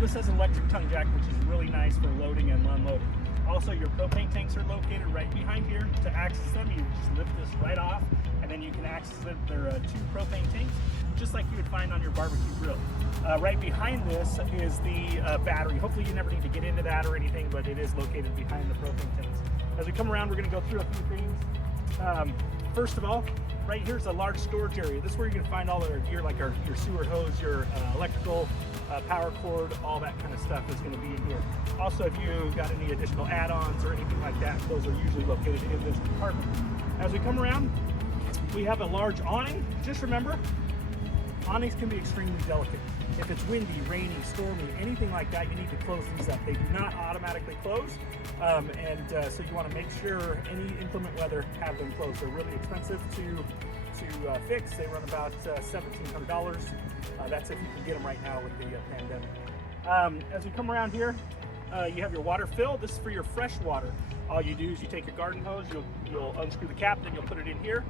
well, this has an electric tongue jack, which is really nice for loading and unloading. Also, your propane tanks are located right behind here. To access them, you just lift this right off, and then you can access it. There are 2 propane tanks, just like you would find on your barbecue grill. Right behind this is the battery. Hopefully you never need to get into that or anything, but it is located behind the propane tanks. As we come around, we're going to go through a few things. First of all, right here is a large storage area. This is where you're going to find all our gear, like your sewer hose, your electrical, power cord, all that kind of stuff is going to be in here. Also, if you got any additional add-ons or anything like that, those are usually located in this compartment. As we come around, we have a large awning. Just remember, awnings can be extremely delicate. If it's windy, rainy, stormy, anything like that, you need to close these up. They do not automatically close, so you want to make sure any inclement weather have them closed. They're really expensive to fix. They run about $1,700. That's if you can get them right now with the pandemic. As we come around here, you have your water fill. This is for your fresh water. All you do is you take your garden hose, you'll unscrew the cap, then you'll put it in here,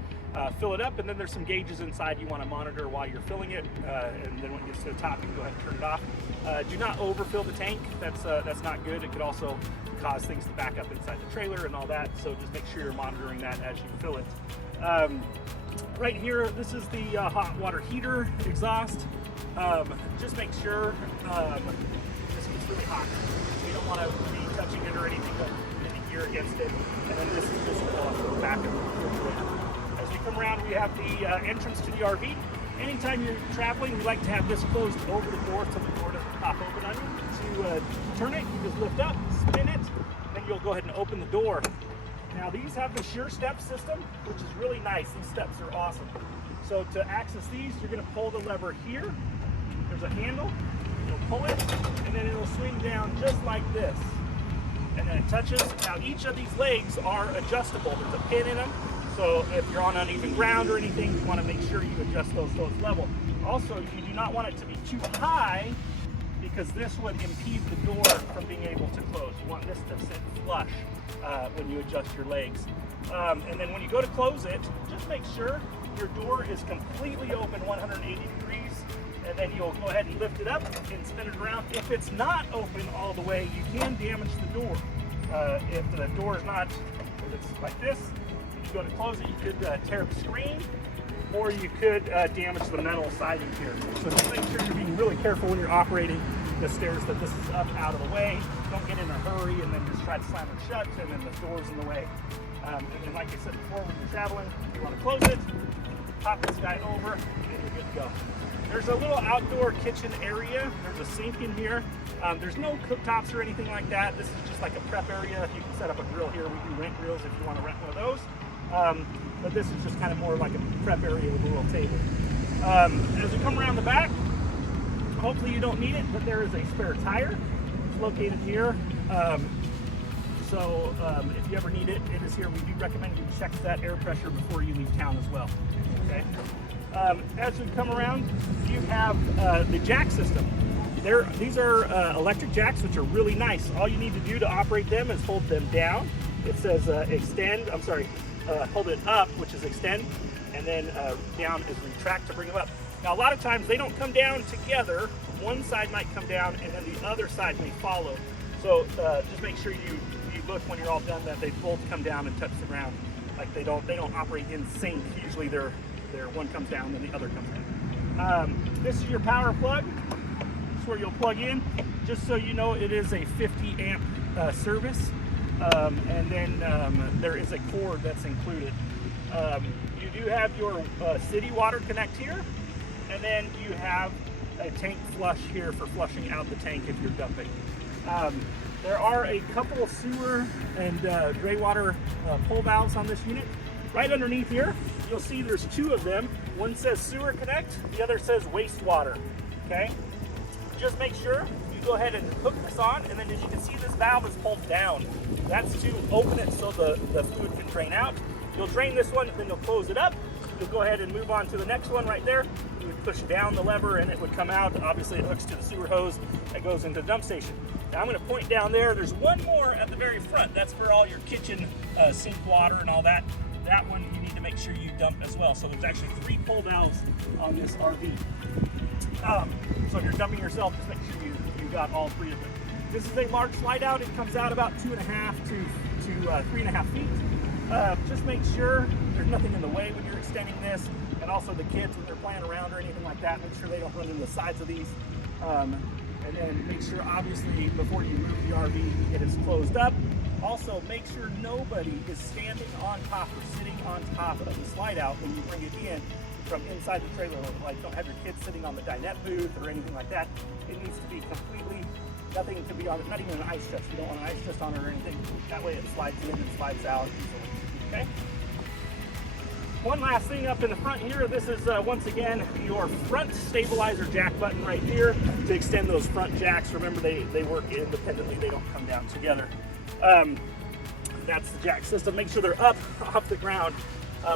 fill it up, and then there's some gauges inside you want to monitor while you're filling it, and then when it gets to the top, you can go ahead and turn it off. Do not overfill the tank. That's not good. It could also cause things to back up inside the trailer and all that, so just make sure you're monitoring that as you fill it. Right here, this is the hot water heater exhaust. Just make sure this gets really hot. You don't want to be touching it or anything, but gear against it, and then this is just the back of the refrigerator. As we come around, we have the entrance to the RV. Anytime you're traveling, we like to have this closed over the door so the door doesn't pop open on you. To turn it, you just lift up, spin it, then you'll go ahead and open the door. Now these have the Sure Step system, which is really nice. These steps are awesome. So to access these, you're going to pull the lever here. There's a handle. You'll pull it, and then it'll swing down just like this. And then it touches. Now each of these legs are adjustable. There's a pin in them, so if you're on uneven ground or anything, you want to make sure you adjust those so it's level. Also, you do not want it to be too high because this would impede the door from being able to close. You want this to sit flush when you adjust your legs. And then when you go to close it, just make sure your door is completely open 180 degrees. And then you'll go ahead and lift it up and spin it around. If it's not open all the way, you can damage the door. If the door is not, if it's like this, you go to close it, you could tear the screen, or you could damage the metal siding here. So just make sure you're being really careful when you're operating the stairs, that this is up out of the way. Don't get in a hurry and then just try to slam it shut and then the door's in the way. And then like I said before, when you're traveling, you want to close it, pop this guy over, and you're good to go. There's a little outdoor kitchen area. There's a sink in here. There's no cooktops or anything like that. This is just like a prep area. You can set up a grill here. We do rent grills if you want to rent one of those. But this is just kind of more like a prep area with a little table. As we come around the back, hopefully you don't need it, but there is a spare tire. It's located here. So if you ever need it, it is here. We do recommend you check that air pressure before you leave town as well. Okay. As we come around, you have the jack system. These are electric jacks, which are really nice. All you need to do to operate them is hold them down. It says hold it up, which is extend, and then down is retract to bring them up. Now, a lot of times they don't come down together. One side might come down, and then the other side may follow. So just make sure you look when you're all done that they both come down and touch the ground. Like they don't operate in sync. Usually they're one comes down, then the other comes in. This is your power plug. This is where you'll plug in. Just so you know, it is a 50 amp service, and then there is a cord that's included. You do have your city water connect here, and then you have a tank flush here for flushing out the tank if you're dumping. There are a couple of sewer and gray water pull valves on this unit. Right underneath here, you'll see there's 2 of them. One says sewer connect, the other says wastewater, okay? Just make sure you go ahead and hook this on, and then as you can see, this valve is pulled down. That's to open it so the fluid can drain out. You'll drain this one, then you'll close it up. You'll go ahead and move on to the next one right there. You would push down the lever and it would come out. Obviously it hooks to the sewer hose that goes into the dump station. Now I'm going to point down there. There's one more at the very front. That's for all your kitchen sink water and all that. That one you need to make sure you dump as well. So there's actually 3 pull valves on this RV. So if you're dumping yourself, just make sure you got all three of them. This is a large slide out. It comes out about 2.5 to 3.5 feet. Just make sure there's nothing in the way when you're extending this, and also the kids when they're playing around or anything like that, make sure they don't run into the sides of these. And then make sure, obviously, before you move the RV, it is closed up. Also, make sure nobody is standing on top or sitting on top of the slide out when you bring it in from inside the trailer. Like, don't have your kids sitting on the dinette booth or anything like that. It needs to be completely, nothing to be on it, not even an ice chest. You don't want an ice chest on it or anything. That way it slides in and slides out easily, okay? One last thing up in the front here, this is once again your front stabilizer jack button right here to extend those front jacks. Remember, they work independently, they don't come down together. That's the jack system. Make sure they're up off the ground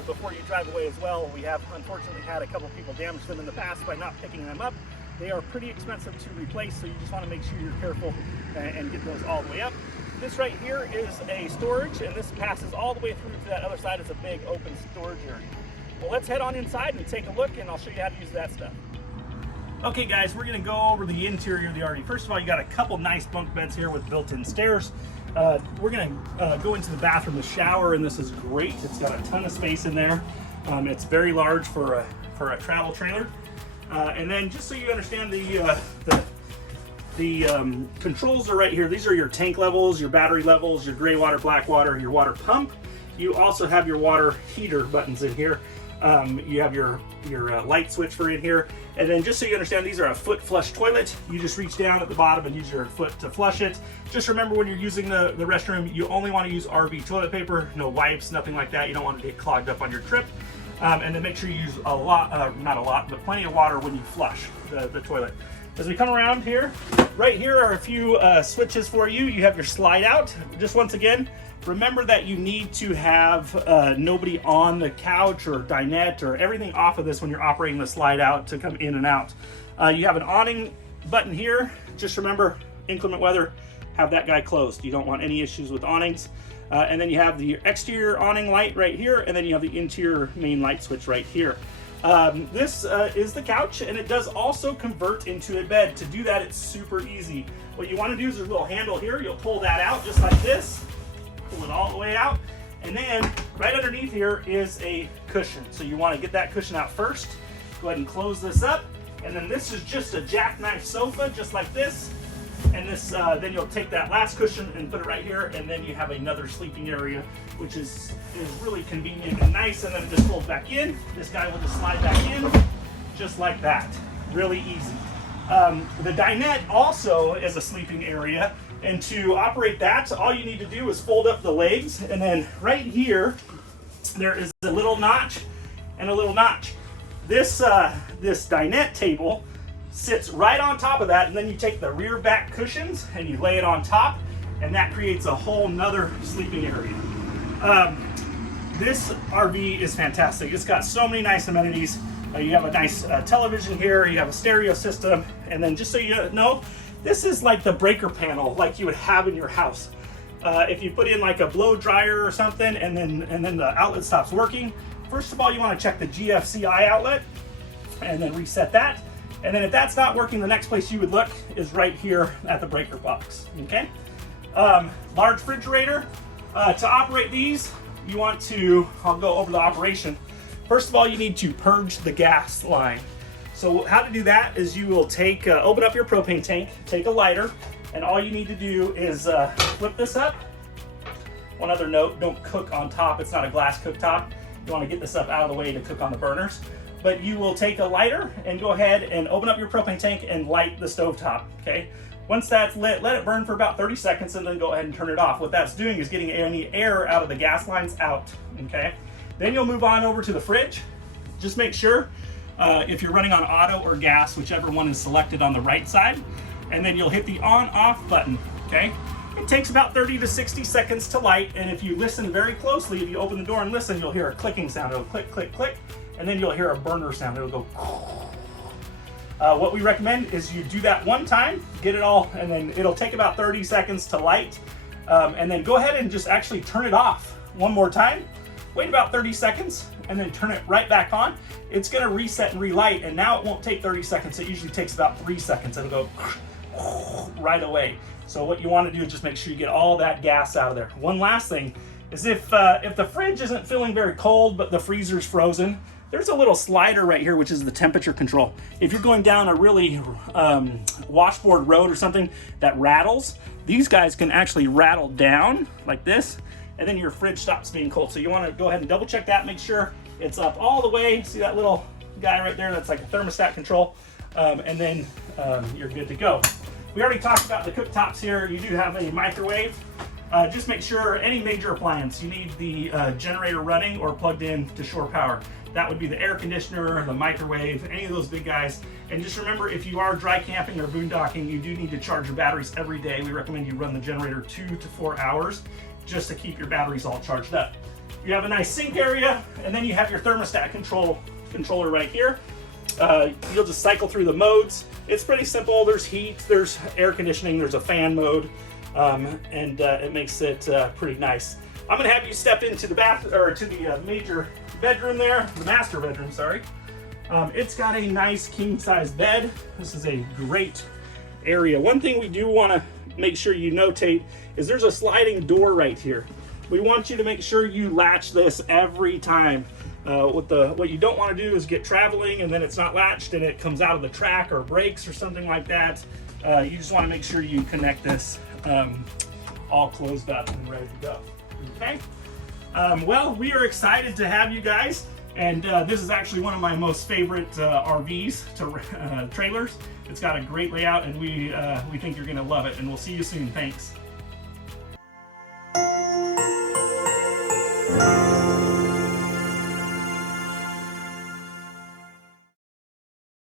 before you drive away as well. We have unfortunately had a couple people damage them in the past by not picking them up. They are pretty expensive to replace, so you just want to make sure you're careful and get those all the way up. This right here is a storage, and this passes all the way through to that other side. It's a big open storage area. Well, let's head on inside and take a look, and I'll show you how to use that stuff. Okay guys, we're gonna go over the interior of the RV. First of all, you got a couple nice bunk beds here with built-in stairs. We're gonna go into the bathroom, the shower, and this is great. It's got a ton of space in there. It's very large for a travel trailer. And then just so you understand, the controls are right here. These are your tank levels, your battery levels, your gray water, black water, your water pump. You also have your water heater buttons in here. You have your light switch for in here. And then just so you understand, these are a foot flush toilet. You just reach down at the bottom and use your foot to flush it. Just remember, when you're using the restroom, you only want to use RV toilet paper, no wipes, nothing like that. You don't want to get clogged up on your trip. And then make sure you use a lot, not a lot, but plenty of water when you flush the toilet. As we come around here, right here are a few switches for you. You have your slide out. Just once again, remember that you need to have nobody on the couch or dinette or everything off of this when you're operating the slide out to come in and out. You have an awning button here. Just remember, inclement weather, have that guy closed. You don't want any issues with awnings. And then you have the exterior awning light right here, and then you have the interior main light switch right here. This is the couch, and it does also convert into a bed. To do that, it's super easy. What you want to do is there's a little handle here. You'll pull that out just like this. Pull it all the way out, and then right underneath here is a cushion. So you want to get that cushion out first. Go ahead and close this up, and then this is just a jackknife sofa, just like this. And this, then you'll take that last cushion and put it right here, and then you have another sleeping area, which is really convenient and nice. And then it just folds back in. This guy will just slide back in, just like that. Really easy. The dinette also is a sleeping area, and to operate that, all you need to do is fold up the legs, and then right here there is a little notch and a little notch. This dinette table sits right on top of that, and then you take the rear back cushions and you lay it on top, and that creates a whole nother sleeping area. This RV is fantastic. It's got so many nice amenities. You have a nice television here, you have a stereo system, and then just so you know, this is like the breaker panel like you would have in your house. If you put in like a blow dryer or something, and then the outlet stops working, first of all you want to check the GFCI outlet and then reset that. And then if that's not working, the next place you would look is right here at the breaker box, okay? Large refrigerator. To operate these, you want to, I'll go over the operation. First of all, you need to purge the gas line. So how to do that is you will take, open up your propane tank, take a lighter, and all you need to do is flip this up. One other note, don't cook on top. It's not a glass cooktop. You want to get this up out of the way to cook on the burners. But you will take a lighter and go ahead and open up your propane tank and light the stovetop, okay? Once that's lit, let it burn for about 30 seconds and then go ahead and turn it off. What that's doing is getting any air out of the gas lines out, okay? Then you'll move on over to the fridge. Just make sure if you're running on auto or gas, whichever one is selected on the right side, and then you'll hit the on-off button, okay? It takes about 30 to 60 seconds to light, and if you listen very closely, if you open the door and listen, you'll hear a clicking sound. It'll click, click, click, and then you'll hear a burner sound. It'll go. What we recommend is you do that one time, get it all, and then it'll take about 30 seconds to light, and then go ahead and just actually turn it off one more time. Wait about 30 seconds, and then turn it right back on. It's gonna reset and relight, and now it won't take 30 seconds. It usually takes about 3 seconds. It'll go, right away. So what you want to do is just make sure you get all that gas out of there. One last thing is if the fridge isn't feeling very cold but the freezer's frozen, there's a little slider right here which is the temperature control. If you're going down a really washboard road or something that rattles, these guys can actually rattle down like this, and then your fridge stops being cold. So you want to go ahead and double check that, make sure it's up all the way. See that little guy right there? That's like a thermostat control, and then you're good to go. We already talked about the cooktops here. You do have a microwave. Just make sure any major appliance, you need the generator running or plugged in to shore power. That would be the air conditioner, the microwave, any of those big guys. And just remember, if you are dry camping or boondocking, you do need to charge your batteries every day. We recommend you run the generator 2 to 4 hours just to keep your batteries all charged up. You have a nice sink area, and then you have your thermostat controller right here. You'll just cycle through the modes. It's pretty simple. There's heat, there's air conditioning, there's a fan mode, and it makes it pretty nice. I'm gonna have you step into the major bedroom there, the master bedroom, sorry. It's got a nice king size bed. This is a great area. One thing we do want to make sure you notate is there's a sliding door right here. We want you to make sure you latch this every time. What you don't want to do is get traveling and then it's not latched and it comes out of the track or breaks or something like that. You just want to make sure you connect this all closed up and ready to go. Okay. Well, we are excited to have you guys, and this is actually one of my most favorite RVs to trailers. It's got a great layout, and we think you're going to love it. And we'll see you soon. Thanks.